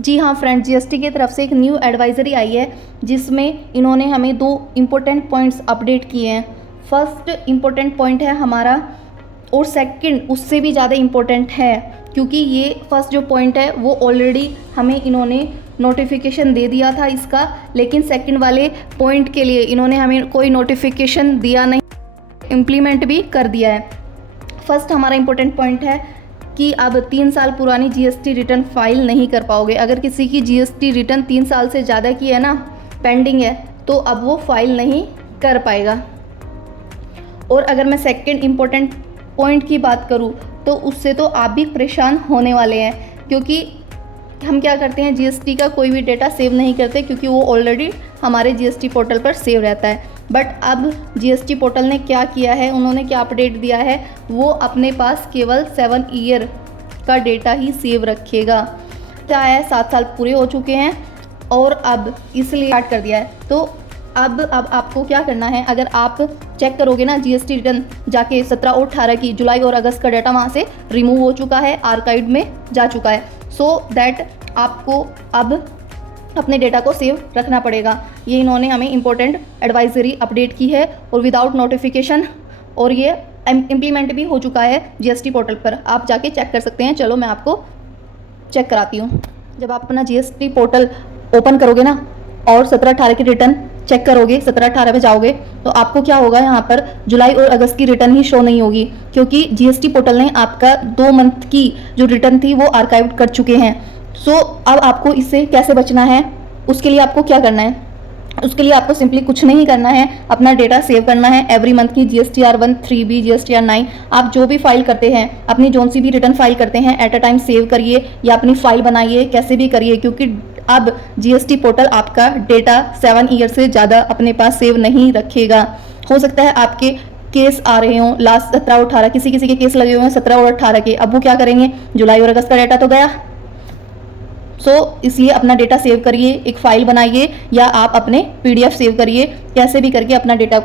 जी हाँ friends, GST की तरफ से एक न्यू एडवाइजरी आई है जिसमें इन्होंने हमें 2 इम्पोर्टेंट पॉइंट्स अपडेट किए हैं। फर्स्ट इम्पोर्टेंट पॉइंट है हमारा, और सेकंड उससे भी ज़्यादा इम्पोर्टेंट है, क्योंकि ये फर्स्ट जो पॉइंट है वो ऑलरेडी हमें इन्होंने नोटिफिकेशन दे दिया था इसका, लेकिन सेकंड वाले पॉइंट के लिए इन्होंने हमें कोई नोटिफिकेशन दिया नहीं, इम्प्लीमेंट भी कर दिया है। फर्स्ट हमारा इम्पोर्टेंट पॉइंट है कि अब 3 साल पुरानी जीएसटी रिटर्न फाइल नहीं कर पाओगे। अगर किसी की जीएसटी रिटर्न 3 साल से ज़्यादा की है ना, पेंडिंग है, तो अब वो फाइल नहीं कर पाएगा। और अगर मैं सेकंड इम्पोर्टेंट पॉइंट की बात करूँ तो उससे तो आप भी परेशान होने वाले हैं, क्योंकि हम क्या करते हैं, जीएसटी का कोई भी डेटा सेव नहीं करते, क्योंकि वो ऑलरेडी हमारे जीएसटी पोर्टल पर सेव रहता है। बट अब जीएसटी पोर्टल ने क्या किया है, उन्होंने क्या अपडेट दिया है, वो अपने पास केवल 7 ईयर का डेटा ही सेव रखेगा। क्या है, 7 साल पूरे हो चुके हैं और अब इसलिए स्टार्ट कर दिया है। तो अब आपको क्या करना है, अगर आप चेक करोगे ना जीएसटी रिटर्न जाके 17 और 18 की जुलाई और अगस्त का डाटा वहाँ से रिमूव हो चुका है, आर्काइव में जा चुका है। सो दैट आपको अब अपने डेटा को सेव रखना पड़ेगा। ये इन्होंने हमें इम्पोर्टेंट एडवाइजरी अपडेट की है और विदाउट नोटिफिकेशन, और ये इम्प्लीमेंट भी हो चुका है जीएसटी पोर्टल पर। आप जाके चेक कर सकते हैं। चलो मैं आपको चेक कराती हूँ। जब आप अपना जीएसटी पोर्टल ओपन करोगे ना और 17-18 की रिटर्न चेक करोगे, 17-18 में जाओगे, तो आपको क्या होगा, यहाँ पर जुलाई और अगस्त की रिटर्न ही शो नहीं होगी, क्योंकि जीएसटी पोर्टल ने आपका 2 मंथ की जो रिटर्न थी वो आर्काइव कर चुके हैं। सो अब आपको इससे कैसे बचना है, उसके लिए आपको क्या करना है, उसके लिए आपको सिंपली कुछ नहीं करना है, अपना डेटा सेव करना है। एवरी मंथ की जीएसटीआर 1, 3B, जीएसटीआर 9, आप जो भी फाइल करते हैं, अपनी जोन सी भी रिटर्न फाइल करते हैं, एट अ टाइम सेव करिए या अपनी फाइल बनाइए, कैसे भी करिए, क्योंकि अब जीएसटी पोर्टल आपका डेटा 7 ईयर से ज़्यादा अपने पास सेव नहीं रखेगा। हो सकता है आपके केस आ रहे हों लास्ट 17 और 18, किसी के केस लगे हुए हैं 17 और 18 के, अब वो क्या करेंगे, जुलाई और अगस्त का डाटा तो गया। इसलिए अपना डेटा सेव करिए, एक फाइल बनाइए या आप अपने PDF सेव करिए, कैसे भी करके अपना डेटा